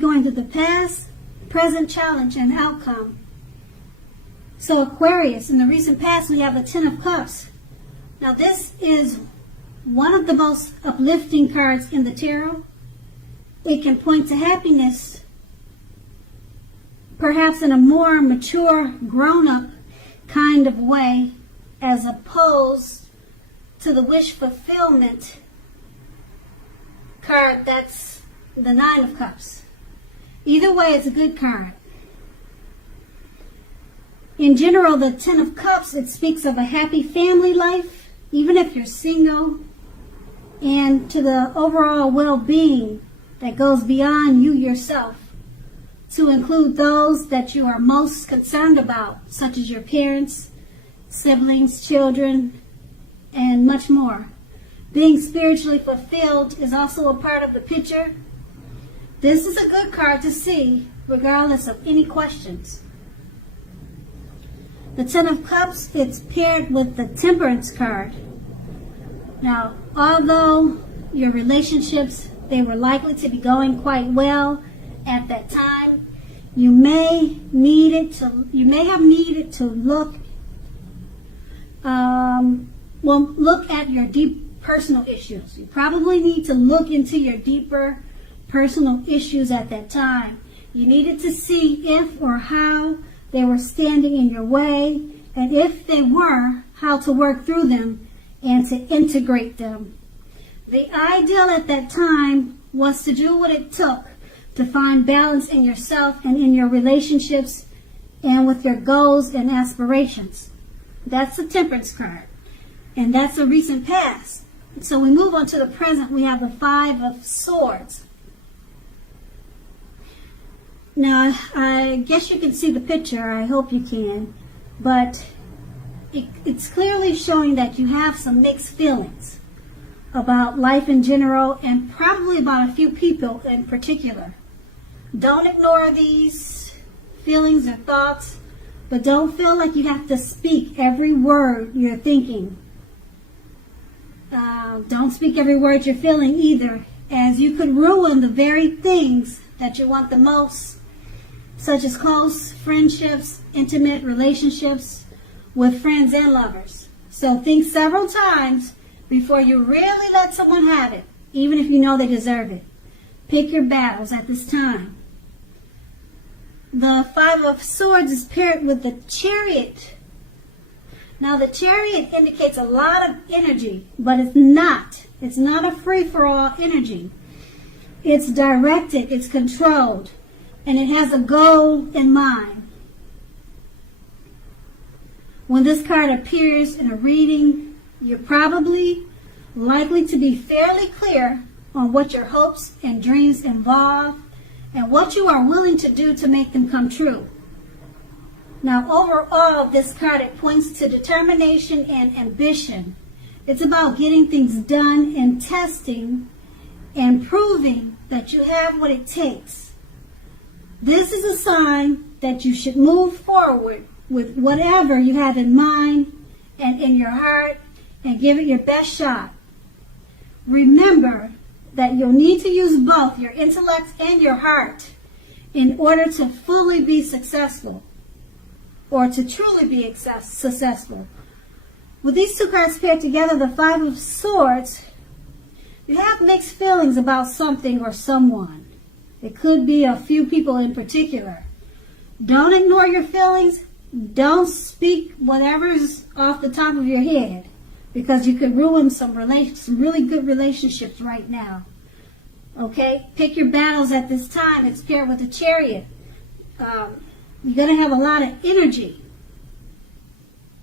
going through the past, present challenge, and outcome. So Aquarius, in the recent past, we have the Ten of Cups. Now this is one of the most uplifting cards in the tarot. It can point to happiness, perhaps in a more mature, grown-up kind of way, as opposed to the wish fulfillment card that's the Nine of Cups. Either way, it's a good card. In general, the Ten of Cups, it speaks of a happy family life, even if you're single, and to the overall well-being that goes beyond you yourself, to include those that you are most concerned about, such as your parents, siblings, children, and much more. Being spiritually fulfilled is also a part of the picture. This is a good card to see, regardless of any questions. The Ten of Cups, it's paired with the Temperance card. Now, although your relationships, they were likely to be going quite well at that time, you may have needed to look at your deep personal issues. You probably need to look into your deeper personal issues at that time. You needed to see if or how they were standing in your way, and if they were, how to work through them and to integrate them. The ideal at that time was to do what it took to find balance in yourself and in your relationships and with your goals and aspirations. That's the Temperance card, and that's a recent past. So we move on to the present. We have the Five of Swords. Now, I guess you can see the picture. I hope you can. But it's clearly showing that you have some mixed feelings about life in general, and probably about a few people in particular. Don't ignore these feelings or thoughts, but don't feel like you have to speak every word you're thinking. Don't speak every word you're feeling either, as you could ruin the very things that you want the most, such as close friendships, intimate relationships with friends and lovers. So think several times before you really let someone have it, even if you know they deserve it. Pick your battles at this time. The Five of Swords is paired with the Chariot. Now the Chariot indicates a lot of energy, but it's not. It's not a free-for-all energy. It's directed, it's controlled, and it has a goal in mind. When this card appears in a reading, you're probably likely to be fairly clear on what your hopes and dreams involve and what you are willing to do to make them come true. Now, overall, this card, it points to determination and ambition. It's about getting things done and testing and proving that you have what it takes. This is a sign that you should move forward with whatever you have in mind and in your heart, and give it your best shot. Remember that you'll need to use both your intellect and your heart in order to fully be successful, or to truly be successful. With these two cards paired together, the Five of Swords, you have mixed feelings about something or someone. It could be a few people in particular. Don't ignore your feelings. Don't speak whatever's off the top of your head, because you could ruin some really good relationships right now. Okay? Pick your battles at this time. It's paired with the Chariot. You're going to have a lot of energy.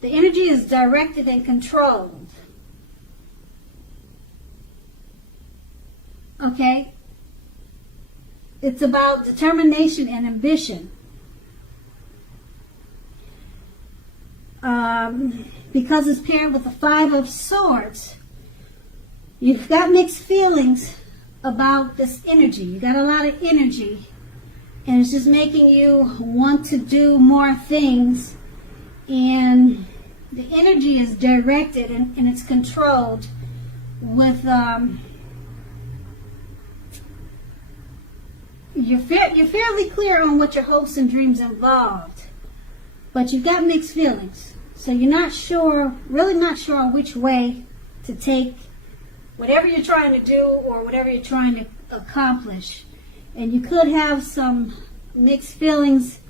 The energy is directed and controlled. Okay? It's about determination and ambition. Because it's paired with the Five of Swords, you've got mixed feelings about this energy. You got a lot of energy, and it's just making you want to do more things, and the energy is directed and it's controlled with you're fairly clear on what your hopes and dreams involved, but you've got mixed feelings. So you're not sure, really not sure which way to take whatever you're trying to do or whatever you're trying to accomplish. And you could have some mixed feelings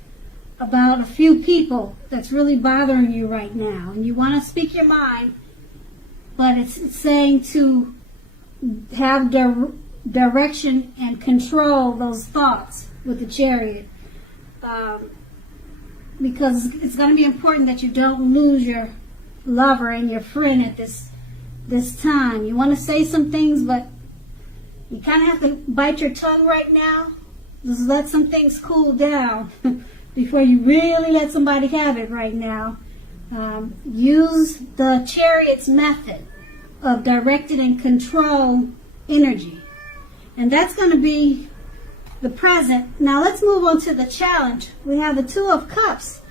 about a few people that's really bothering you right now. And you want to speak your mind, but it's saying to have direction and control those thoughts with the Chariot. Because it's going to be important that you don't lose your lover and your friend at this time. You want to say some things, but you kind of have to bite your tongue right now. Just let some things cool down before you really let somebody have it right now. Use the Chariot's method of directed and controlled energy. And that's going to be the present. Now let's move on to the challenge. We have the Two of Cups.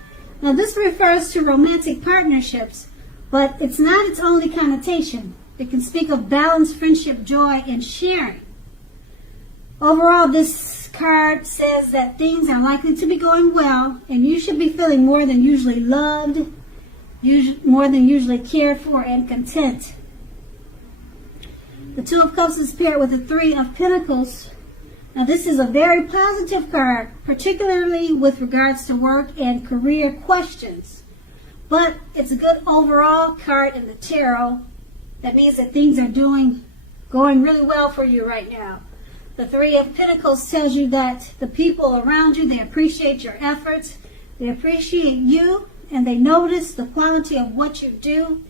Now this refers to romantic partnerships, but it's not its only connotation. It can speak of balance, friendship, joy, and sharing. Overall, this card says that things are likely to be going well, and you should be feeling more than usually loved, more than usually cared for, and content. The Two of Cups is paired with the Three of Pentacles. Now this is a very positive card, particularly with regards to work and career questions. But it's a good overall card in the tarot. That means that things are going really well for you right now. The Three of Pentacles tells you that the people around you, they appreciate your efforts, they appreciate you, and they notice the quality of what you do,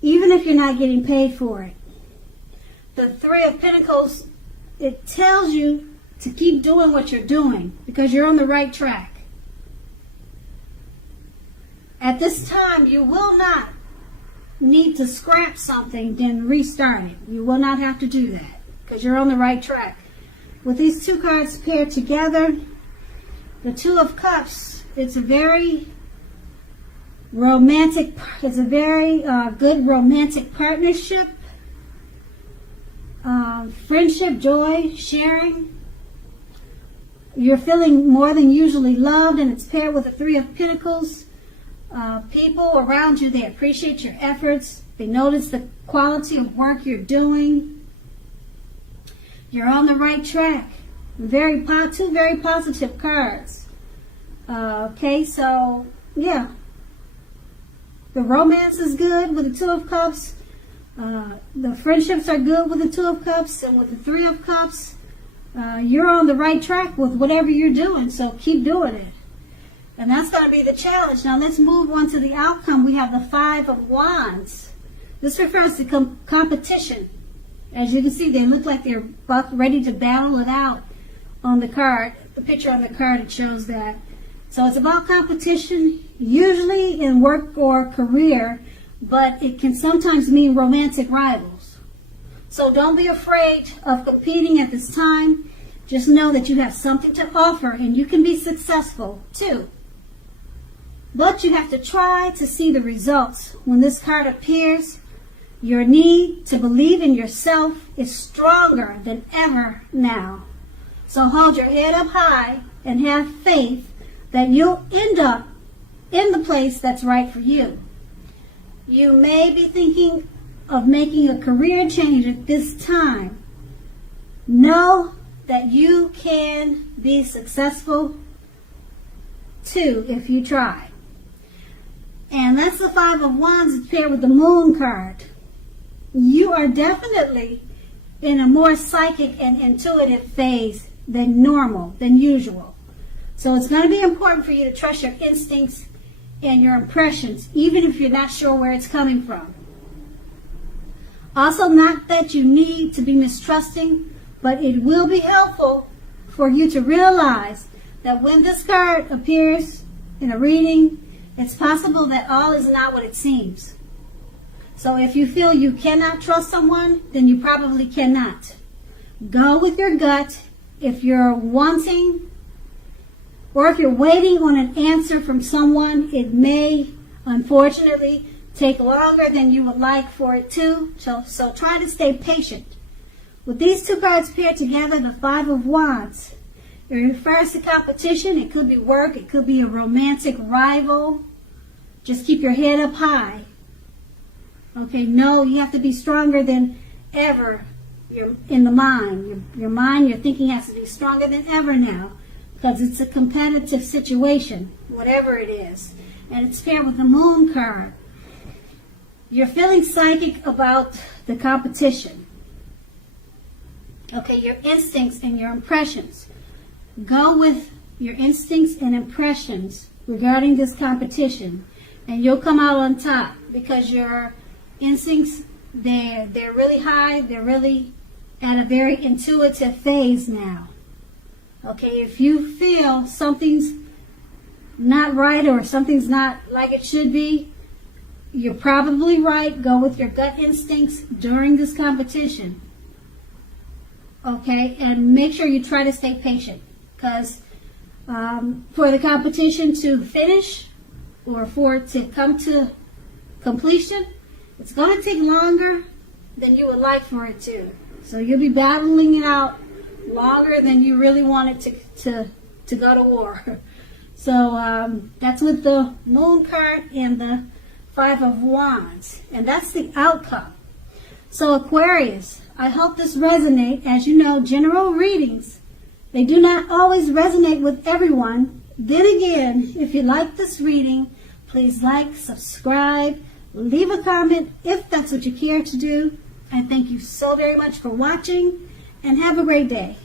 even if you're not getting paid for it. The Three of Pentacles, it tells you to keep doing what you're doing because you're on the right track. At this time, you will not need to scrap something, then restart it. You will not have to do that because you're on the right track. With these two cards paired together, the Two of Cups, it's a very romantic, it's a very good romantic partnership. Friendship, joy, sharing. You're feeling more than usually loved, and it's paired with the Three of Pentacles. People around you, they appreciate your efforts. They notice the quality of work you're doing. You're on the right track. Two very positive cards. Okay, so yeah. The romance is good with the Two of Cups. The friendships are good with the Two of Cups, and with the Three of Cups, you're on the right track with whatever you're doing, so keep doing it. And that's going to be the challenge. Now let's move on to the outcome. We have the Five of Wands. This refers to competition. As you can see, they look like they're ready to battle it out on the card. The picture on the card, it shows that. So it's about competition, usually in work or career, but it can sometimes mean romantic rivals. So don't be afraid of competing at this time. Just know that you have something to offer and you can be successful too. But you have to try to see the results. When this card appears, your need to believe in yourself is stronger than ever now. So hold your head up high and have faith that you'll end up in the place that's right for you. You may be thinking of making a career change at this time. Know that you can be successful too if you try. And that's the Five of Wands. It's paired with the Moon card. You are definitely in a more psychic and intuitive phase than normal, than usual. So it's going to be important for you to trust your instincts and your impressions, even if you're not sure where it's coming from. Also, not that you need to be mistrusting, but it will be helpful for you to realize that when this card appears in a reading, it's possible that all is not what it seems. So if you feel you cannot trust someone, then you probably cannot. Go with your gut. If you're wanting or if you're waiting on an answer from someone, it may, unfortunately, take longer than you would like for it to. So try to stay patient. With these two cards paired together, the Five of Wands, It refers to competition. It could be work. It could be a romantic rival. Just keep your head up high. Okay, no, you have to be stronger than ever. You're in the mind. Your mind, your thinking has to be stronger than ever now, because it's a competitive situation, whatever it is. And it's paired with the moon card. You're feeling psychic about the competition. Okay, your instincts and your impressions. Go with your instincts and impressions regarding this competition, and you'll come out on top, because your instincts, they're really high. They're really at a very intuitive phase now. Okay, if you feel something's not right or something's not like it should be, you're probably right. Go with your gut instincts during this competition. Okay, and make sure you try to stay patient, because for the competition to finish or for it to come to completion, it's going to take longer than you would like for it to. So you'll be battling it out longer than you really want it to go to war. So that's with the moon card and the 5 of Wands. And that's the outcome. So Aquarius, I hope this resonates. As you know, general readings, they do not always resonate with everyone. Then again, if you like this reading, please like, subscribe, leave a comment if that's what you care to do. I thank you so very much for watching, and have a great day.